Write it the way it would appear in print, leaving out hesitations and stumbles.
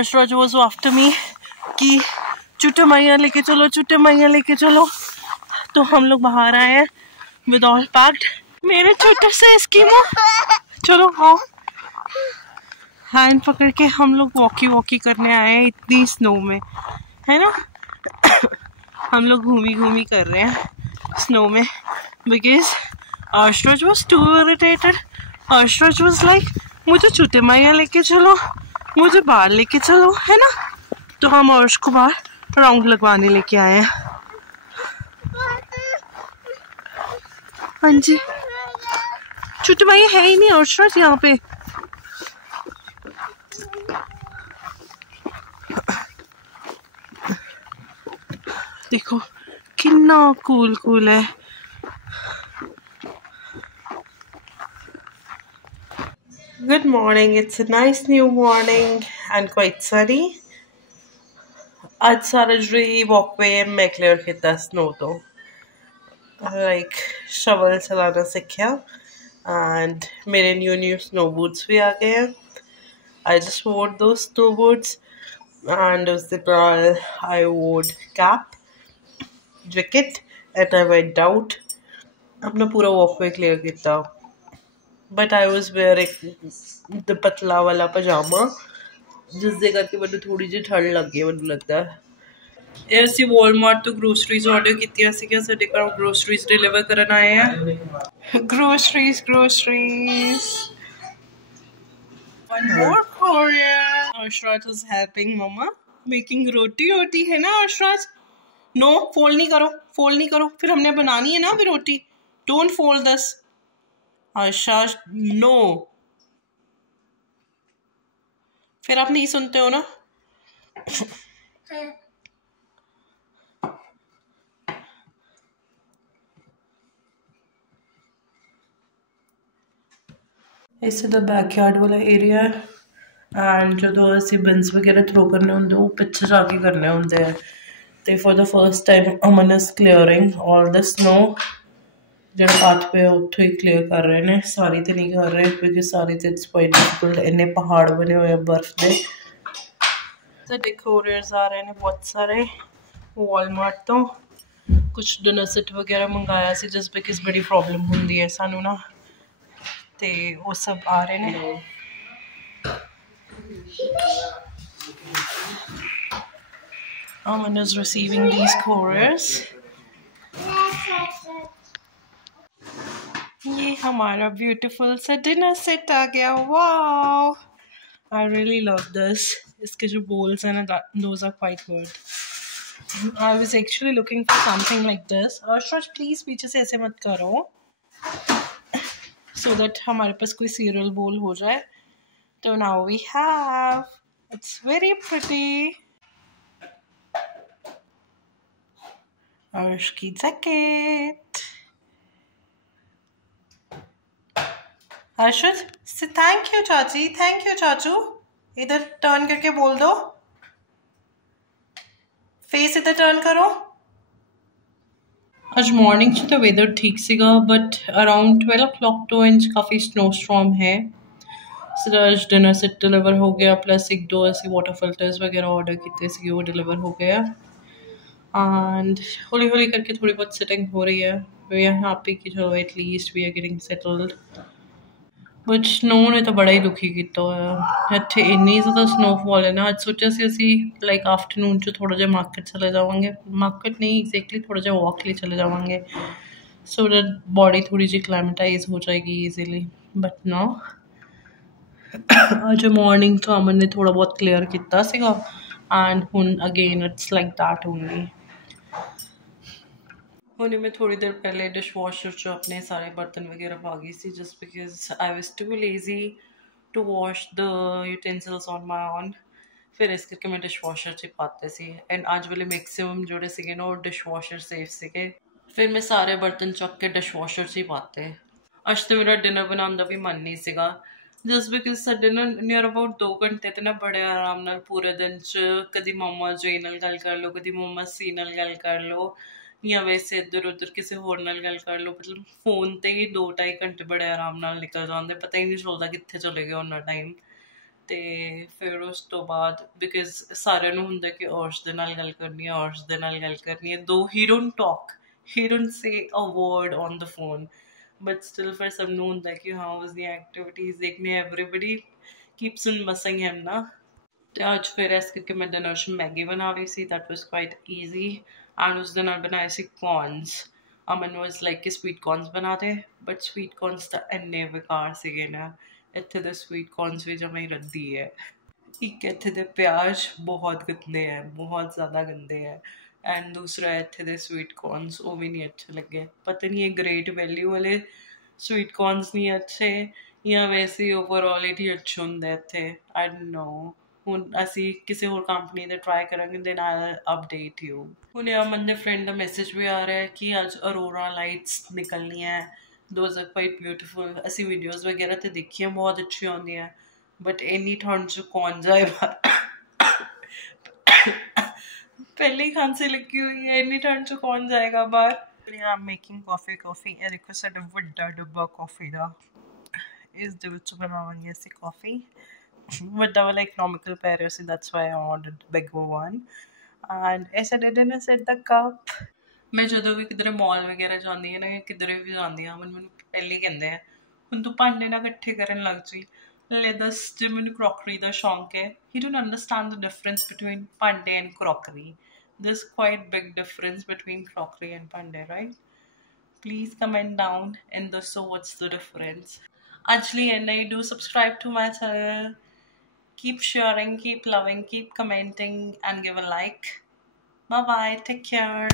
अर्शराज was after me कि चुटे मैया लेके चलो, चुटे मैया लेके चलो। तो हम लोग बाहर आए हैं विद ऑल पैक्ड। मेरे छोटे से स्कीमो, चलो आओ। हैंड पकड़ के हम लोग वॉकी करने आए हैं इतनी स्नो में, है ना। हम लोग घूमी कर रहे हैं स्नो में because Arshraj was too irritated. Arshraj was like मुझे छोटे मैया लेके चलो, मुझे बाहर लेके चलो, है ना। तो हम अर्श को बाहर राउंड लगवाने लेके आए हैं। हाँ जी, छोटे मैया है ही नहीं अर्शराज यहाँ पे। देखो कितना कूल है। Good morning, it's a nice new morning and quite sunny. आज सारा जो वॉकवे मैं क्लियर किया स्नो तो लाइक शवल चलाना सीखा एंड मेरे न्यू स्नो बूट्स भी आ गए हैं। I just wore those snow boots and उस दिन I wore cap, jacket and I went out। अपना पूरा वॉकवे क्लियर किया but I was wearing the पतला वाला पजामा जिससे करके मैंने थोड़ी जी ठंड लग गई मैंने लगता है। ऐसी वॉलमार्ट तो ग्रोसरीज ऑर्डर की सीखा साडे घर ग्रोसरीज डिलीवर करन आए हैं। Groceries one more courier। अर्शराज is helping mama making रोटी है ना अर्शराज। नो फोल्ड नहीं करो फिर हमने बनानी है ना अभी रोटी। Don't fold this Arshraj, no. फिर आप नहीं सुनते हो ना। इस दा बैकयार्ड वाला एरिया है एंड जो असी बिन्स वगैरह थ्रो करने होंगे वो पिछे जाके करने होंगे हैं। तो for the first time Aman is clearing all the snow जो पाथ पे उत्थों ही क्लीयर कर रहे हैं। सारी तो नहीं कर रहे क्योंकि सारी तो इट्स क्वाइट डिफिकल्ट, इन्ने पहाड़ बने हुए हैं बर्फ के। साडे कोरियर्स आ रहे हैं बहुत सारे वॉलमार्ट तो। कुछ डिनर सेट वगैरह मंगाया सी जस्ट बिकॉज बड़ी प्रॉब्लम होंगी है सानू ना, तो वो सब आ रहे हैं। Aman is receiving these couriers। ये हमारा ब्यूटीफुल सा डिनर सेट आ गया। Wow, I really love this. इसके जो बोल्स हैं ना those are quite good. I was actually looking for something like this. Arshraj please पीछे से ऐसे मत करो सो दैट हमारे पास कोई सीरियल बोल हो जाए। तो now we have, its very pretty. Arsh की जैकेट। अर्शद से थैंक यू चाची, थैंक यू चाचू। इधर टर्न करके बोल दो, फेस इधर टर्न करो। आज मॉर्निंग तो वेदर ठीक सीगा बट अराउंड 12 o'clock तो इंच काफ़ी स्नो स्टॉर्म है। सो आज डिनर सेट डिलीवर हो गया प्लस एक दो ऐसे वाटर फिल्टर्स वगैरह ऑर्डर किए थे वो डिलीवर हो गया एंड हौली करके थोड़ी बहुत सेटिंग हो रही है। वी आर हैप्पी कि चलो at least we are getting settled. But snow ने तो बड़ा ही दुखी किया है। इतने इन्नी ज़्यादा स्नोफॉल है ना। आज सोचा सी असी लाइक आफ्टरनून च थोड़ा जिहा मार्केट चले जावांगे, मार्केट नहीं एग्जैक्टली थोड़ा जिहा वॉक लिए चले जावांगे सो दैट बॉडी थोड़ी जी क्लाइमेटाइज हो जाएगी ईजीली। बट नो आज मॉर्निंग तो अमन ने थोड़ा बहुत क्लियर किया सीगा एंड हुन again it's like that only. होने में थोड़ी देर पहले डिश वॉशर च अपने सारे बर्तन वगैरह पा गई सी just because I was too lazy to wash the utensils on my own. फिर इस करके मैं डिश वॉशर च पाते सी एंड आज वाले मैक्सिमम जोड़े सीगे ना डिश वॉशर सेफ सीगे। फिर मैं सारे बर्तन चुक के डिश वॉशर च पाते। अज तो मेरा डिनर बनाने का भी मन नहीं सीगा जस्ट बिकॉज साडे ना नियर अबाउट 2 घंटे तो ना बड़े आराम नाल पूरे दिन च कदी मम्मा जे नाल गल कर लो, कदी मम्मा सी नाल गल कर लो या वैसे इधर उधर किसी होर नाल गल कर लो। मतलब फोन ते ही 2-2.5 घंटे बड़े आराम नाल निकल जाते, पता ही नहीं चलता कित्थे चले गए उन्ना टाइम। ਤੇ ਫਿਰ ਉਸ ਤੋਂ ਬਾਅਦ ਬਿਕਾਜ਼ ਸਾਰਿਆਂ ਨੂੰ ਹੁੰਦਾ ਕਿ ਔਰਸ਼ ਦੇ ਨਾਲ ਗੱਲ ਕਰਨੀ ਹੈ, ਔਰਸ਼ ਦੇ ਨਾਲ ਗੱਲ ਕਰਨੀ ਹੈ, though he don't talk, he don't say a word on the phone, but still ਫਿਰ ਸਭ ਨੂੰ ਹੁੰਦਾ ਕਿ ਹਾਂ ਉਸਦੀਆਂ ਐਕਟੀਵਿਟੀਜ਼ ਦੇਖਣੀ, everybody keeps on missing him ਨਾ। ਤੇ ਅੱਜ ਫਿਰ ਇਸ ਕਰਕੇ ਮੈਂ ਡਿਨਰ 'ਚ ਮੈਗੀ ਬਣਾ ਰਹੀ ਸੀ, that was quite easy, and ਉਸ ਦੇ ਨਾਲ ਬਣਾਏ ਸੀ ਕੌਰਨਸ। ਅਮਨ ਵਾਜ਼ ਲਾਈਕ ਕਿ ਸਵੀਟ ਕੌਰਨਸ ਬਣਾ ਦੇ, ਬਟ ਸਵੀਟ ਕੌਰਨਸ ਤਾਂ ਇੰਨੇ ਬੇਕਾਰ ਸੀਗੇ ਨਾ, ਇੱਥੇ ਦੇ ਸਵੀਟ ਕੌਰਨਸ ਵੀ ਜਮਾਂ ਹੀ ਰੱਦੀ ਹੈ। ਇੱਕ ਇੱਥੇ ਦੇ ਪਿਆਜ਼ ਬਹੁਤ ਗੰਦੇ ਹੈ, ਬਹੁਤ ਜ਼ਿਆਦਾ ਗੰਦੇ ਹੈ, ਐਂਡ ਦੂਸਰਾ ਇੱਥੇ ਦੇ ਸਵੀਟ ਕੌਰਨਸ ਉਹ ਵੀ ਨਹੀਂ ਅੱਛੇ ਲੱਗੇ। ਪਤਾ ਨਹੀਂ ਇਹ ਗ੍ਰੇਟ ਵੈਲਿਊ ਵਾਲੇ ਸਵੀਟ ਕੌਰਨਸ ਨਹੀਂ ਅੱਛੇ ਜਾਂ ਵੈਸੇ ਓਵਰਆਲ ਹੀ ਨਹੀਂ ਅੱਛੇ ਹੁੰਦੇ ਇੱਥੇ, ਆਈ ਡੋਂਟ ਨੋ। ਹੁਣ ਅਸੀਂ ਕਿਸੇ ਹੋਰ ਕੰਪਨੀ ਦੇ ਟਰਾਈ ਕਰਾਂਗੇ, ਦੈਨ ਆਈ ਅਪਡੇਟ ਯੂ। ਹੁਣ ਅਮਨ ਦੇ ਫਰੈਂਡ ਦਾ ਮੈਸੇਜ ਵੀ ਆ ਰਿਹਾ ਕਿ ਅੱਜ ਅਰੋਰਾ ਲਾਈਟਸ ਨਿਕਲਣੀਆਂ, ਦੋਜ਼ ਆਰ ਕੁਆਇਟ ਬਿਊਟੀਫੁਲ। ਅਸੀਂ ਵੀਡੀਓਜ਼ ਵਗੈਰਾ ਤੇ ਦੇਖੀਆਂ, ਬਹੁਤ ਅੱਛੀਆਂ ਹੁੰਦੀਆਂ, ਬਟ ਇੰਨੀ ਠੰਡ 'ਚ ਕੌਣ ਜਾਏ ਬਾਹਰ। ਪਹਿਲੇ ਹੀ ਖਾਂਸੀ ਲੱਗੀ ਹੋਈ ਹੈ, ਇੰਨੀ ਠੰਡ 'ਚ ਕੌਣ ਜਾਏਗਾ ਬਾਹਰ। ਆਮ ਮੇਕਿੰਗ ਕਾਫੀ। ਇਹ ਦੇਖੋ ਸਾਡਾ ਵੱਡਾ ਡੱਬਾ ਕਾਫੀ ਦਾ, ਇਸ ਦੇ ਵਿੱਚ ਬਣਾਵਾਂਗੇ ਅਸੀਂ ਕਾਫੀ। ਵੱਡਾ ਵਾਲਾ ਇਕਨੋਮਿਕਲ ਪੈ ਰਿਹਾ ਸੀ, that's why I ordered bigger one, and ਇਹ ਸਾਡੇ ਡਿਨਰ ਸੈਟ ਦਾ ਕੱਪ। ਮੈਂ ਜਦੋਂ ਵੀ ਕਿਧਰੇ ਮਾਲ ਵਗੈਰਾ ਜਾਂਦੀ ਹਾਂ ਨਾ, ਜਾਂ ਕਿਧਰੇ ਵੀ ਜਾਂਦੀ ਹਾਂ, ਮੈਨੂੰ ਪਹਿਲੇ ਹੀ ਕਹਿੰਦੇ ਆ ਹੁਣ ਤੂੰ ਭਾਂਡੇ ਨਾ ਇਕੱਠੇ ਕਰਨ ਲੱਗ ਜੀ। ਲੈ ਦੱਸ, ਜੇ ਮੈਨੂੰ ਕਰੋਕਰੀ ਦਾ ਸ਼ੌਂਕ ਹੈ, he don't understand the difference between ਭਾਂਡੇ and crockery. there's quite big difference between crockery and pande, right? Please comment down and so what's the difference. Actually, and I do subscribe to my channel. Keep sharing, keep loving, keep commenting, and give a like. Bye bye. Take care.